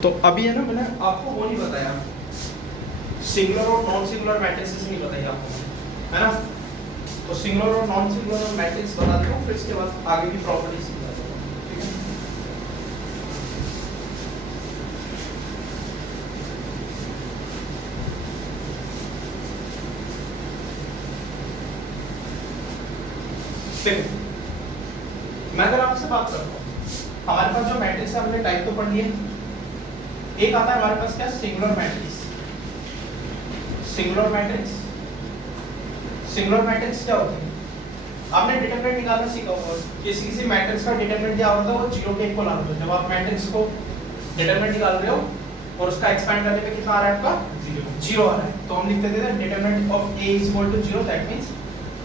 तो अभी है ना, मैंने आपको वो नहीं बताया, सिंगुलर और नॉन सिंगुलर मैट्रिसेस नहीं बताई आपको, है ना। तो सिंगुलर और नॉन सिंगुलर मैट्रिक्स बता देता हूँ, फिर इसके बाद आगे की प्रॉपर्टीज बता देता हूँ, ठीक है। देखो, मैं अगर आपसे बात करता हूँ, हमारे पास जो मैट्रिक्स है हमने टाइप तो पढ़ लिए। एक आता है हमारे पास क्या, singular matrix. Singular matrix, singular matrix क्या होती है? आपने डिटरमिनेंट निकालना सीखा होगा। किसी किसी मैट्रिक्स का डिटरमिनेंट क्या होता है, वो जीरो के इक्वल आता है। जब आप मैट्रिक्स को डिटरमिनेंट निकाल रहे हो और उसका एक्सपेंड करने पे कितना आ रहा है आपका, जीरो आ रहा है, तो हम लिख देते हैं determinant of a is equal to zero. That means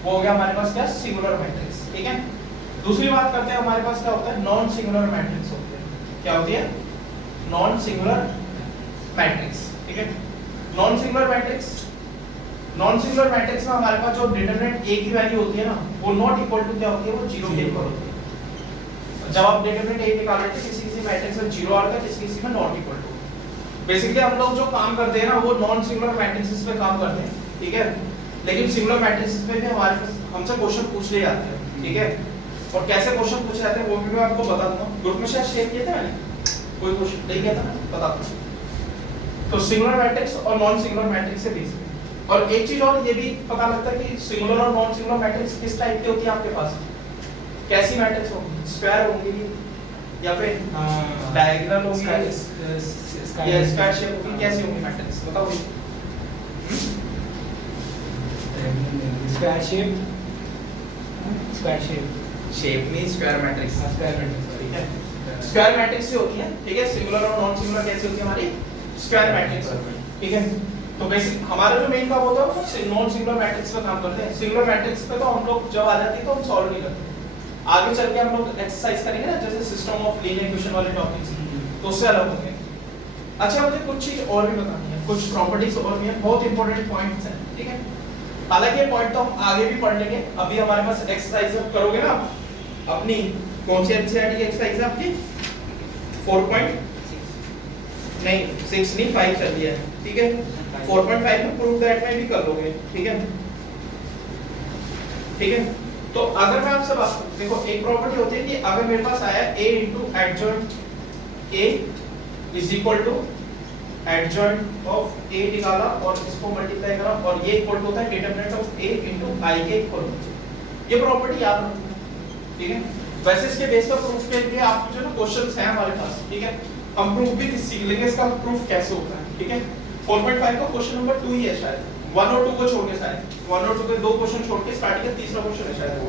वो हो गया हमारे पास क्या, सिंगुलर मैट्रिक्स, ठीक है। दूसरी बात करते हैं, हमारे पास क्या होता है, नॉन सिंगुलर मैट्रिक्स होते हैं। क्या होती है? नॉन सिंगुलर मैट्रिक्स, ठीक है। Non singular matrix, non singular matrix में हमारे पास जो डिटरमिनेंट a की वैल्यू होती है ना, वो नॉट इक्वल टू क्या होती है, वो जीरो के इक्वल होती है। जब आप डिटरमिनेंट a निकाल रहे थे, किसी किसी मैट्रिक्स में जीरो आता है, किसी किसी में नॉट इक्वल टू। बेसिकली हम लोग जो काम करते हैं ना, वो नॉन सिंगुलर मैट्रिक्स पे काम करते हैं, ठीक है। लेकिन सिंगुलर मैट्रिक्स में भी हमारे पास हमसे क्वेश्चन पूछ लिए जाते हैं, ठीक है। और कैसे क्वेश्चन पूछे जाते हैं वो भी मैं आपको बता दूंगा। ग्रुप में शायद शेयर किए थे मैंने, कोई क्वेश्चन नहीं किया था ना, बताता हूं। तो सिंगुलर मैट्रिक्स और नॉन सिंगुलर मैट्रिक्स से बीच में, और एक चीज और ये भी पता लगता है कि सिंगुलर और नॉन सिंगुलर मैट्रिक्स किस टाइप की होती है आपके पास। कैसी मैट्रिक्स होंगी, स्क्वायर होंगी या फिर डायगोनल होंगी या स्क्वायर शेप होंगी, कैसी होंगी मैट्रिक्स बताओ। Square shape, square shape, shape में स्क्वायर मैट्रिक्स, स्क्वायर मैट्रिक्स, ठीक है। स्क्वायर मैट्रिक्स से होती है, ठीक है। सिंगुलर और नॉन सिंगुलर कैसी होती है हमारी, स्क्वायर मैट्रिक्स, ठीक है। तो बेसिक हमारा जो मेन काम होता है वो नॉन सिंगुलर मैट्रिक्स पे काम करते हैं। सिंगुलर मैट्रिक्स पे तो हम लोग जब आ जाती है तो हम सॉल्व नहीं करते, आगे चल के हम लोग एक्सरसाइज करेंगे ना, जैसे सिस्टम ऑफ लीनियर इक्वेशन वाले टॉपिक्स, तो उससे अलग होंगे। अच्छा, मुझे कुछ चीज और भी बतानी है, कुछ प्रॉपर्टीज और भी हैं, बहुत इंपॉर्टेंट पॉइंट्स हैं, ठीक है। हालांकि ये पॉइंट तो हम आगे भी पढ़ लेंगे, अभी हमारे पास एक्सरसाइज करोगे ना अपनी, कौन सी एनसीईआरटी की एक्सरसाइज है आपकी, 4.6 नहीं 6 नहीं 5 चल रही है, ठीक है। 4.5 में प्रूव दैट में भी कर लोगे, ठीक है, ठीक है। तो अगर मैं आपसे बात करूं, देखो एक प्रॉपर्टी होती है कि अगर मेरे पास आया a into adjoint a is equal to adjoint of a निकाला और इसको मल्टीप्लाई करा, और ये इक्वल टू होता है determinant of a into i के इक्वल होता है। ये प्रॉपर्टी याद रखना, ठीक है। वैसे इसके बेस पर प्रूफ के लिए आपको जो ना क्वेश्चंस हैं हमारे पास, ठीक है, हम प्रूफ भी सीख लेंगे इसका प्रूफ कैसे होता है, ठीक है। 4.5 का क्वेश्चन नंबर 2 ही है शायद, 1 और 2 को छोड़ के, शायद 1 और 2 के दो क्वेश्चन छोड़ के स्टार्टिंग का तीसरा क्वेश्चन है शायद वो,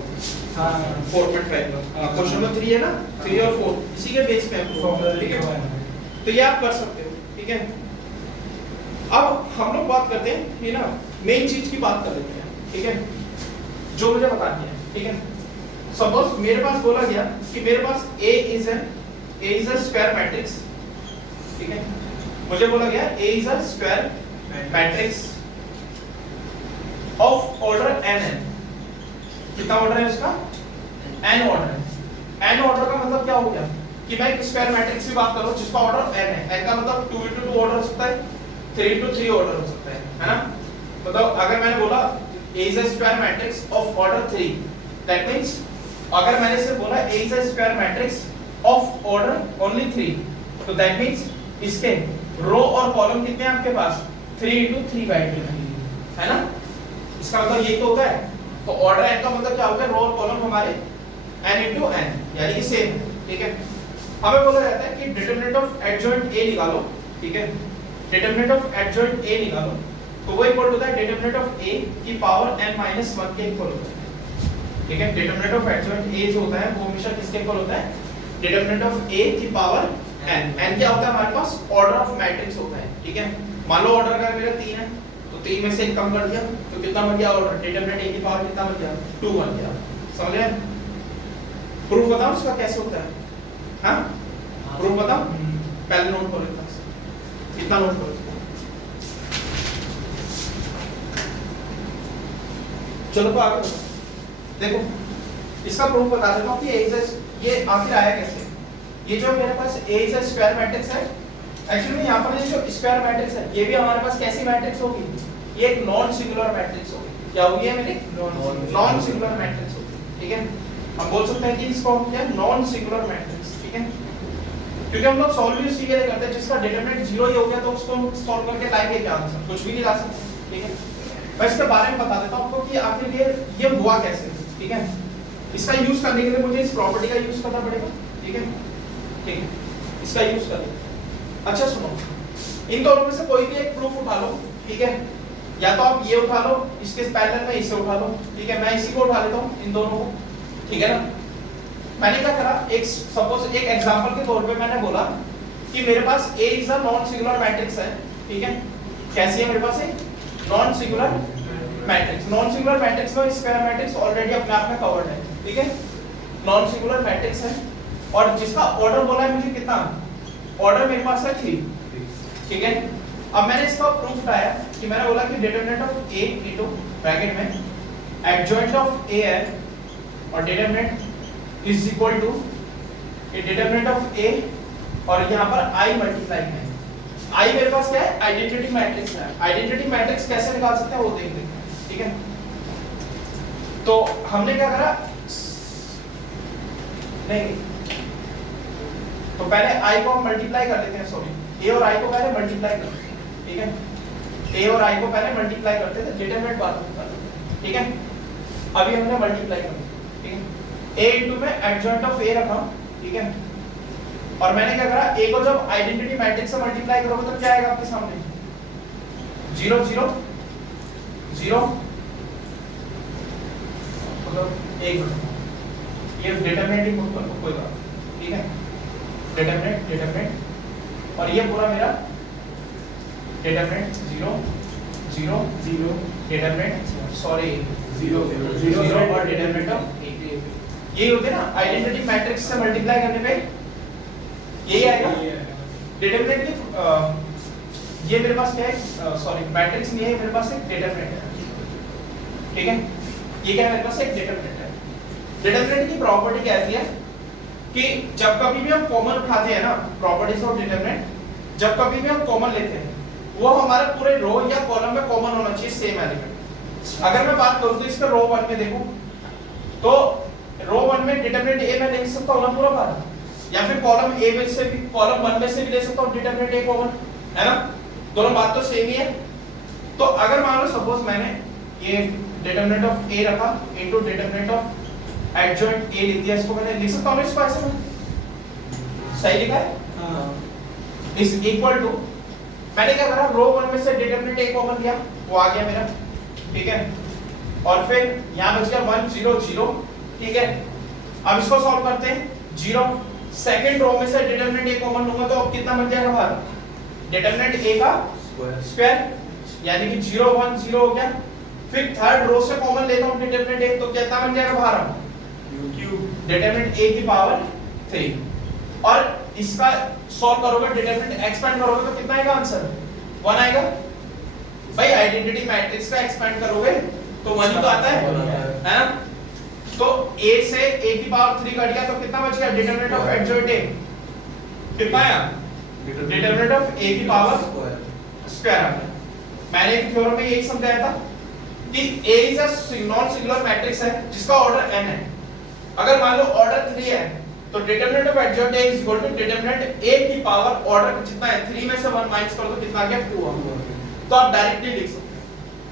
हां 4.5 का क्वेश्चन नंबर 3 है ना, 3 और 4 इसी के बेस पे है, ठीक है। तो ये आप कर सकते हो, ठीक है। अब हम लोग बात करते हैं कि ना मेन चीज की बात कर लेते हैं, ठीक है, जो मुझे बतानी है, ठीक है। सपोज मेरे पास बोला गया कि मेरे पास A is a square matrix, ठीक है। मुझे बोला गया A is a square matrix of order n है। कितना ऑर्डर है उसका, n ऑर्डर है। n ऑर्डर का मतलब क्या हो गया कि मैं एक स्क्वायर मैट्रिक्स की बात कर रहा हूं जिसका ऑर्डर n है। n का मतलब 2 into 2 ऑर्डर हो सकता है, 3 into 3 ऑर्डर हो सकता है ना। मतलब अगर मैंने बोला A is a square matrix of order 3, that means अगर मैंने सिर्फ बोला A is a square matrix of order only 3, तो दैट मींस इसके रो और कॉलम कितने हैं आपके पास, 3 into 3 बाय 2 है ना। इसका मतलब ये तो होता है। तो ऑर्डर n का मतलब क्या होता है, रो और कॉलम हमारे n into n यानी कि सेम है, ठीक है। हमें बोला जाता है कि डिटरमिनेंट ऑफ एडजॉइंट A निकालो, ठीक है। डिटरमिनेंट ऑफ एडजॉइंट A निकालो, तो वो इक्वल होता है डिटरमिनेंट ऑफ A की पावर n - 1 के इक्वल होता है, ठीक है। डिटरमिनेंट ऑफ एडजॉइंट A जो होता है वो हमेशा किसके इक्वल होता है, डिटरमिनेंट ऑफ A की पावर n। n क्या होता है हमारे पास, ऑर्डर ऑफ मैट्रिक्स होता है, ठीक है। मान लो ऑर्डर का मेरा 3 है, तो 3 में से 1 कम कर दिया तो कितना बन गया ऑर्डर, डिटरमिनेंट A की पावर कितना बन गया, 2 बन गया। समझ गए? प्रूफ बताओ उसका कैसे होता है, हां प्रूफ बताओ। पहले नोट करो, इतना नोट करो। चलो तो आगे देखो, इसका प्रूफ बता देता हूं कि ये आखिर आया कैसे। ये जो मेरे पास A is a square matrix है, एक्चुअली यहाँ पर ये जो स्क्वायर मैट्रिक्स है ये भी हमारे पास कैसी मैट्रिक्स होगी, ये एक नॉन सिंगुलर मैट्रिक्स होगी। क्या होगी ये मेरी नॉन सिंगुलर मैट्रिक्स होगी, ठीक है। हम बोल सकते हैं कि इसको हम क्या नॉन सिंगुलर मैट्रिक्स, ठीक है, क्योंकि हम लोग सॉल्व भी उसी के लिए करते हैं जिसका डिटरमिनेंट 0 ही हो गया तो उसको हम सॉल्व करके लाएंगे क्या आंसर, कुछ भी नहीं ला सकते, ठीक है। मैं इसके बारे में बता देता हूं आपको कि आखिर ये हुआ कैसे, ठीक है। इसका यूज करने के लिए मुझे इस प्रॉपर्टी का यूज करना पड़ेगा, ठीक है, ठीक है, इसका यूज करें। अच्छा सुनो, इन दोनों में से कोई भी एक प्रूफ उठा लो, ठीक है, या तो आप ये उठा लो, इसके पैरेलल में इसे उठा लो, ठीक है, मैं इसी को उठा लेता हूं इन दोनों को, ठीक है ना। मैंने क्या करा, एक सपोज एक एग्जांपल के तौर पे मैंने बोला कि मेरे पास A is a non singular matrix है, ठीक है। कैसी है मेरे पास एक non singular matrix, non singular matrix में स्क्वायर मैट्रिक्स ऑलरेडी अपने आप में कवर्ड है, ठीक है। नॉन सिंगुलर मैट्रिक्स है और जिसका ऑर्डर बोला है मुझे कितना, ऑर्डर मेरे पास है 3, ठीक है। अब मैंने इसका प्रूफ उठाया कि मैंने बोला कि determinant of A into bracket में एडजॉइंट ऑफ A है और determinant is equal to determinant of A और यहाँ पर I मल्टीप्लाई है। I मेरे पास क्या है, आइडेंटिटी मैट्रिक्स है। आइडेंटिटी मैट्रिक्स कैसे निकाल सकते हैं वो देख लेते हैं, ठीक है। तो हमने क्या करा, नहीं तो पहले I को हम मल्टीप्लाई कर लेते हैं, सॉरी A और I को पहले मल्टीप्लाई कर लेते हैं, ठीक है। A और I को पहले मल्टीप्लाई करते थे, डिटरमिनेंट बाद में कर लेते हैं, ठीक है। अभी हमने मल्टीप्लाई कर लिया, ठीक है। A इनटू में एडजॉइंट ऑफ A रखा, ठीक है, और मैंने क्या करा, A को जब आइडेंटिटी मैट्रिक्स से मल्टीप्लाई करोगे तो क्या आएगा आपके सामने, 0 0 0 मतलब 1, ये डिटरमिनेंट ही पुट कर दो, कोई बात, ठीक है। डिटरमिनेंट डिटरमिनेंट और ये पूरा मेरा डिटरमिनेंट 0 0 0 डिटरमिनेंट सॉरी 0 0 0 और डिटरमिनेंट ऑफ A, यही होते हैं ना आइडेंटिटी मैट्रिक्स से मल्टीप्लाई करने पे यही आएगा डिटरमिनेंट की। ये मेरे पास क्या है, सॉरी मैट्रिक्स नहीं है मेरे पास, एक डिटरमिनेंट है, ठीक है। ये क्या है मेरे पास, एक डिटरमिनेंट है। डिटरमिनेंट की प्रॉपर्टी कहती है कि जब कभी भी हम कॉमन उठाते हैं ना, प्रॉपर्टीज ऑफ डिटरमिनेंट, जब कभी भी हम कॉमन लेते हैं वो हमारे पूरे रो या कॉलम में कॉमन होना चाहिए सेम एलिमेंट। अगर मैं बात करूं तो इसका रो 1 में देखो तो रो 1 में डिटरमिनेंट A मैं ले सकता हूं ना पूरा बार, या फिर कॉलम A में से भी, कॉलम 1 में से भी ले सकता हूं डिटरमिनेंट A कॉमन, है ना, दोनों बात तो सेम ही है। तो अगर मान लो सपोज मैंने ये डिटरमिनेंट ऑफ A रखा into determinant of adjoint A लिख दिया, इसको मैंने लिख सकता हूं इसको ऐसे में, सही लिखा है, हां, इज इक्वल टू, मैंने क्या करा, रो 1 में से डिटरमिनेंट A कॉमन लिया, वो आ गया मेरा, ठीक है, और फिर यहां बच गया 1 0 0, ठीक है। अब इसको सॉल्व करते हैं, 0 सेकंड रो में से डिटरमिनेंट A कॉमन लूंगा तो अब कितना बन जाएगा बाहर, डिटरमिनेंट A का स्क्वायर, यानी कि 0 1 0 हो गया। फिर थर्ड रो से कॉमन लेता हूं डिटरमिनेंट A, तो कितना बन जाएगा बाहर, क्यूब डिटरमिनेंट A की पावर 3, और इसका सॉल्व करोगे डिटरमिनेंट एक्सपेंड करोगे तो कितना आएगा आंसर, 1 आएगा। भाई आइडेंटिटी मैट्रिक्स का एक्सपेंड करोगे तो 1 ही तो आता है ना। तो A से A की पावर 3 कट गया तो कितना बच गया, डिटरमिनेंट ऑफ एडजॉइंट A कितना आया, डिटरमिनेंट ऑफ A की पावर स्क्वायर आ गया। मैंने एक थ्योरम में यही समझाया था कि A is a non singular matrix है जिसका ऑर्डर n है। अगर मान लो ऑर्डर 3 है तो determinant of adjoint A is equal to determinant A की पावर ऑर्डर कितना है 3 में से 1 माइनस कर दो कितना आ गया 2 आ गया। तो आप डायरेक्टली लिख सकते हैं,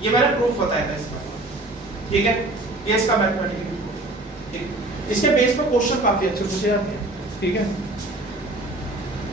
ये मैंने प्रूफ बताया था इसका, ठीक है। ये इसका मैथमेटिकल, इसके बेस पे क्वेश्चन काफी अच्छे पूछे जाते हैं, ठीक है।